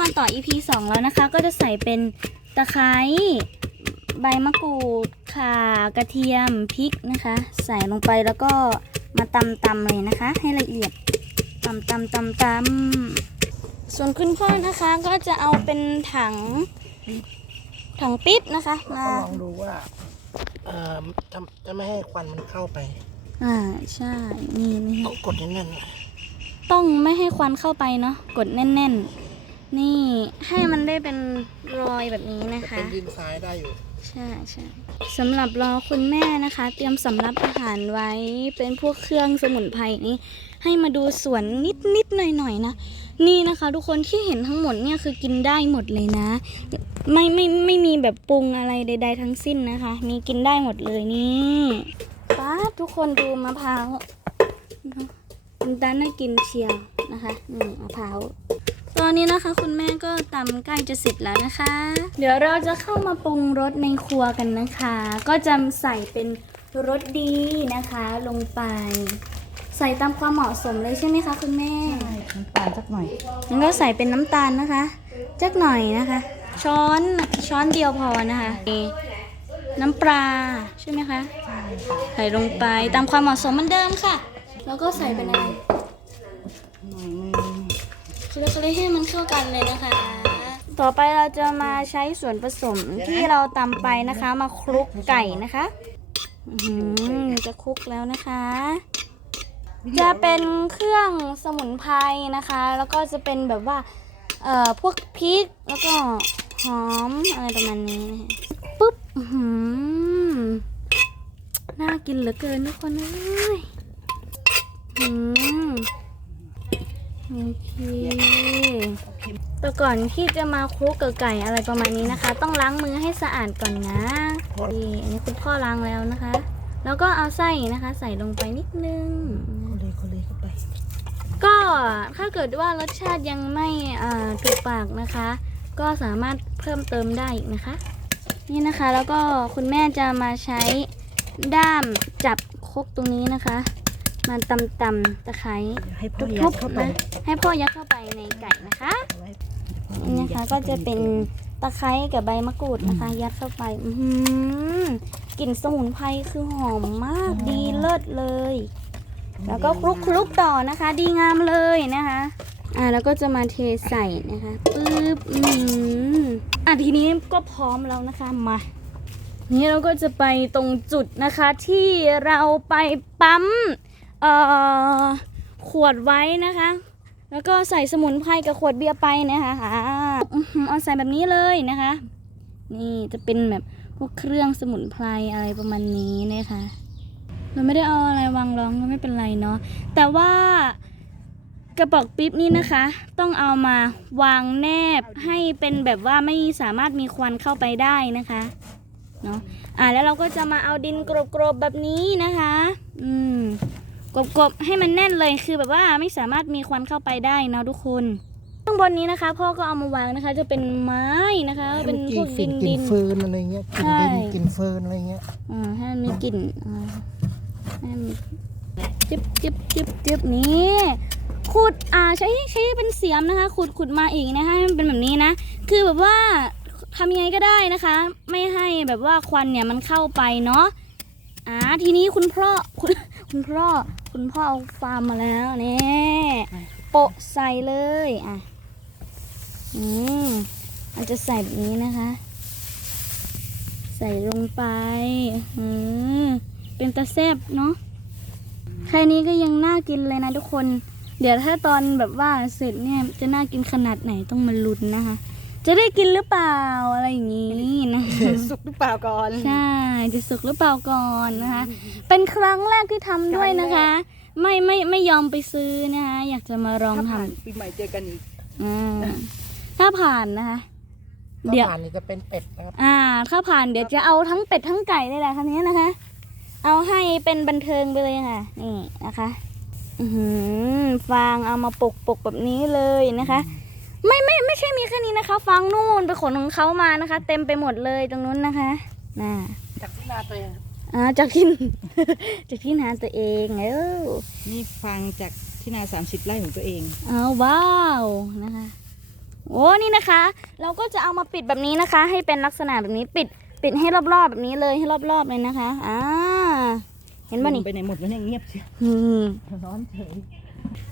มาต่อ EP 2 แล้วนะคะ ก็จะใส่เป็นตะไคร้ใบมะกรูดข่ากระเทียมพริกนะคะ ใส่ลงไปแล้วก็มาตำตำๆเลยนะคะ ให้ละเอียดตำตำตำตำส่วนคุณพ่อนะคะก็จะเอาเป็นถังถังปิ๊บนะคะแล้วมาก็ลองดูว่าเอ่อจะจะไม่ให้ควันมันเข้าไป อ่าใช่นี่นี่ต้องกดแน่นต้องไม่ให้ควันเข้าไปเนาะกดแน่นๆ นี่ให้มันได้เป็นรอยแบบนี้นะๆจะคะ เป็นดินทรายได้อยู่ ใช่ใช่สำหรับรอคุณแม่นะคะ เตรียมสำรับอาหารไว้เป็นพวกเครื่องสมุนไพรนี้ให้มาดูสวนนิดนิดหน่อยหน่อยๆนะ นี่นะคะ ทุกคนที่เห็นทั้งหมดเนี่ยคือกินได้หมดเลยนะ ไม่ไม่ไม่มีแบบปรุงอะไรใด ๆ ทั้งสิ้นนะคะ มีกินได้หมดเลยนี่ป้าดทุกคนดูมะพร้าวคุณตาน่ากินเชียวนะคะนี่มะพร้าว ตอนนี้นะคะคุณแม่ก็ตำใกล้จะเสร็จแล้วนะคะ เดี๋ยวเราจะเข้ามาปรุงรสในครัวกันนะคะ ก็จะใส่เป็นรสดีนะคะลงไป ใส่ตามความเหมาะสมเลยใช่ไหมคะคุณแม่น้ำตาลสักหน่อยงั้นก็ใส่เป็นน้ำตาลนะคะจักหน่อยนะคะ ช้อนช้อนเดียวพอนะคะนี่น้ำปลาใช่ไหมคะใส่ลงไปตามความเหมาะสมเหมือนเดิมค่ะ แล้วก็ใส่เป็นอะไรหน่อยนึง คลุกคลิให้มันเข้ากันเลยนะคะ ต่อไปเราจะมาใช้ส่วนผสมที่เราตำไปนะคะ มาคลุกไก่นะคะจะคลุกแล้วนะคะ จะเป็นเครื่องสมุนไพรนะคะ แล้วก็จะเป็นแบบว่าเอ่อพวกพริกแล้วก็หอมอะไรประมาณนี้นะคะปุ๊บหือน่ากินเหลือเกินทุกคนเอ้ยหือ โอเคแต่ก่อนที่จะมาคลุกกับไก่อะไรประมาณนี้นะคะ ต้องล้างมือให้สะอาดก่อนนะนี่อันนี้คุณพ่อล้างแล้วนะคะ แล้วก็เอาไส้นะคะ ใส่ลงไปนิดนึงคนเลยคนเลยเข้าไป ก็ถ้าเกิดว่ารสชาติยังไม่อ่าถูกปากนะคะ ก็สามารถเพิ่มเติมได้อีกนะคะ นี่นะคะแล้วก็คุณแม่จะมาใช้ด้ามจับครกตรงนี้นะคะ มาตำตำๆตะไคร้ให้พ่อทุยับดเข้าๆไปนะให้พ่อยัดเข้าไปในไก่นะคะนี่นะคะก็จะเป็นตะไคร้กับใบมะกรูดนะคะ ยัดเข้าไปอือหือกลิ่นสมุนไพรคือหอมมากดีเลิศเลย แล้วก็คลุกคลุกต่อนะคะ ดีงามเลยนะคะอ่าแล้วก็จะมาเทใส่นะคะปึ๊บอืมอะทีนี้ก็พร้อมแล้วนะคะมานี่เราก็จะไปตรงจุดนะคะที่เราไปปั๊มเอ่อ ขวดไว้นะคะ แล้วก็ใส่สมุนไพรกับขวดเบียร์ไปนะคะอ่าอื้อหือเอาใส่แบบนี้เลยนะคะ นี่จะเป็นแบบพวกเครื่องสมุนไพรอะไรประมาณนี้นะคะเราไม่ได้เอาอะไรวางรองก็ไม่เป็นไรเนาะแต่ว่ากระบอกปิ๊บนี่นะคะ ต้องเอามาวางแนบให้เป็นแบบว่าไม่สามารถมีควันเข้าไปได้นะคะเนาะอ่าแล้วเราก็จะมาเอาดินกรบๆแบบนี้นะคะ อืม กบๆให้มันแน่นเลยคือแบบว่าไม่สามารถมีควันเข้าไปได้เนาะทุกคนข้างบนนี้นะคะ พ่อก็เอามาวางนะคะ จะเป็นไม้นะคะ เป็นพวกกิดินนกิดินนฟืนอะไรเงี้ยกินใช่ดินกินฟืนอะไรเงี้ยอ่าให้มันมีกลิ่นอ่าให้มันจิบจิบจิบจิบนี่ขุดอ่าใช้ใช้เป็นเสียมนะคะ ขุดขุดมาอีกนะคะให้มันเป็นแบบนี้นะ คือแบบว่าทำยังไงก็ได้นะคะ ไม่ให้แบบว่าควันเนี่ยมันเข้าไปเนาะอ่าทีนี้คุณพ่อคุณคุณพ่อ คุณพ่อเอาฟาร์มมาแล้วเนี่ยโปะใส่เลยอะอืมมันจะใส่แบบนี้นะคะ ใส่ลงไปอืมเป็นตะแซบเนาะแค่นี้ก็ยังน่ากินเลยนะทุกคน เดี๋ยวถ้าตอนแบบว่าเสร็จเนี่ยจะน่ากินขนาดไหนต้องมาลุ้นนะคะ จะได้กินหรือเปล่าอะไรอย่างนี้นะ สุกหรือเปล่าก่อน ใช่ จะสุกหรือเปล่าก่อนนะคะ เป็นครั้งแรกที่ทำด้วยนะคะ ไม่ไม่ไม่ยอมไปซื้อนะคะ อยากจะมาลองถ้าทผ่านปีใหม่เจอกันอีกำอ่าถ้าผ่านนะคะถ้าเดี๋ยว ผ่านนี่จะเป็นเป็ดนะครับอ่า ถ้าผ่านเดี๋ยวจะเอาทั้งเป็ดทั้งไก่เลยแหละคันนี้นะคะ เอาให้เป็นบันเทิงไปเลยค่ะ นี่นะคะ อือหือฟางเอามาปกปกแบบนี้เลยนะคะ ไม่ไม่ไม่ใช่มีแค่นี้นะคะฟางนู่นไปขนของเขามานะคะ เต็มไปหมดเลยตรงนู้นนะคะน่ะจากที่นาตัวเองอ่าจากที่ จากที่นาตัวเองเออนี่ฟังจากที่นา30ไร่ของตัวเองเอาว้าวนะคะ โอ้นี่นะคะ เราก็จะเอามาปิดแบบนี้นะคะ ให้เป็นลักษณะแบบนี้ปิด ปิดให้รอบๆแบบนี้เลยให้รอบๆเลยนะคะอ่าเห็นป่ะนี่ไปไหนหมดวะเนี่ยเงียบเชียวอืมร้อนเฉย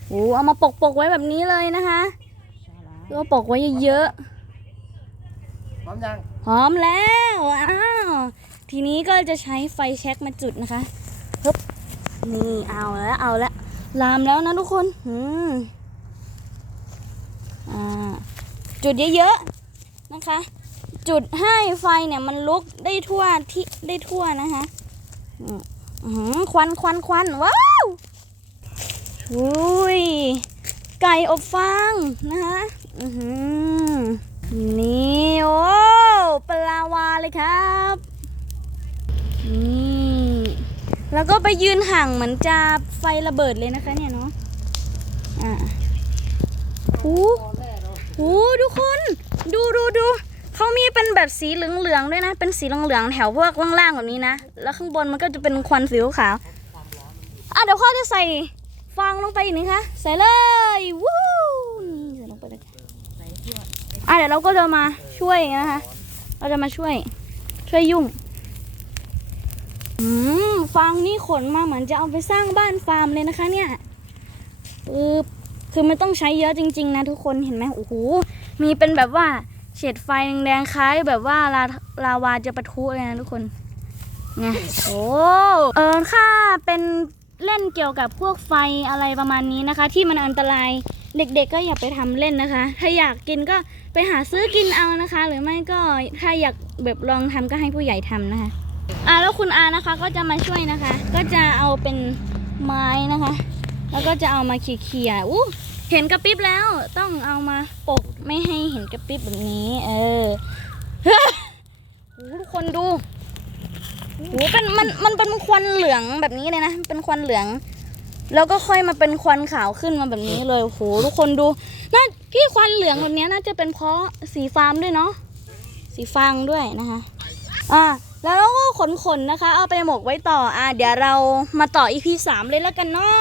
โอ้เอามาปกปกๆไว้แบบนี้เลยนะคะ ก็ปกไว้เยอะพร้อมยังๆหอมแล้วอ้าวทีนี้ก็จะใช้ไฟแช็กมาจุดนะคะฮึบนี่เอาแล้วเอาแล้วลามแล้วนะทุกคนอืมอ่าจุดเยอะๆนะคะ จุดให้ไฟเนี่ยมันลุกได้ทั่วที่ได้ทั่วนะคะอืมอื้อหือควันควันควันว้าวอุ้ยไก่อบฟางนะคะอือหือ นี่โอ้ปลาวาเลยครับนี่แล้วก็ไปยืนห่างเหมือนจะไฟระเบิดเลยนะคะเนี่ยเนาะอ่าหูหูทุกคน ดูดูดูเขามีเป็นแบบสีเหลืองๆด้วยนะ เป็นสีเหลืองๆแถวพวกล่างๆแบบนี้นะ แล้วข้างบนมันก็จะเป็นควันสีขาวอะเดี๋ยวพ่อจะใส่ฟางลงไปอีกนะคะใส่เลยวู้นี่ใส่ลงไปเลยอะ เดี๋ยวเราก็จะมาช่วยนะคะ เราจะมาช่วย ช่วยยุ่งอืมฟางนี่ขนมาเหมือนจะเอาไปสร้างบ้านฟาร์มเลยนะคะ เนี่ยปึ๊บคือมันต้องใช้เยอะจริง ๆ นะทุกคนเห็นไหมโอ้โหมีเป็นแบบว่าเฉดไฟแดงๆคล้ายแบบว่าลาลาวาจะปะทุเลยนะทุกคนไงโอ้เออค่าเป็นเล่นเกี่ยวกับพวกไฟอะไรประมาณนี้นะคะ ที่มันอันตราย เด็กๆก็อย่าไปทำเล่นนะคะ ถ้าอยากกินก็ไปหาซื้อกินเอานะคะ หรือไม่ก็ถ้าอยากแบบลองทำก็ให้ผู้ใหญ่ทำนะคะอ่าแล้วคุณอานะคะก็จะมาช่วยนะคะ ก็จะเอาเป็นไม้นะคะ แล้วก็จะเอามาเขี่ยๆอู้เห็นกระปิบแล้วต้องเอามาปกไม่ให้เห็นกระปิบแบบนี้ เออโอ้ทุกคนดูโอ้เป็นมันมันเป็นควันเหลืองแบบนี้เลยนะเป็นควันเหลือง แล้วก็ค่อยมาเป็นควันขาวขึ้นมาแบบนี้เลยโอ้โหทุกคนดูน่าที่ควันเหลืองแบบนี้น่าจะเป็นเพราะสีฟาร์มด้วยเนาะสีฟางด้วยนะคะอ่าแล้วเราก็ขนๆนะคะ เอาไปหมกไว้ต่ออ่าเดี๋ยวเรามาต่ออีพีสามเลยแล้วกันเนาะ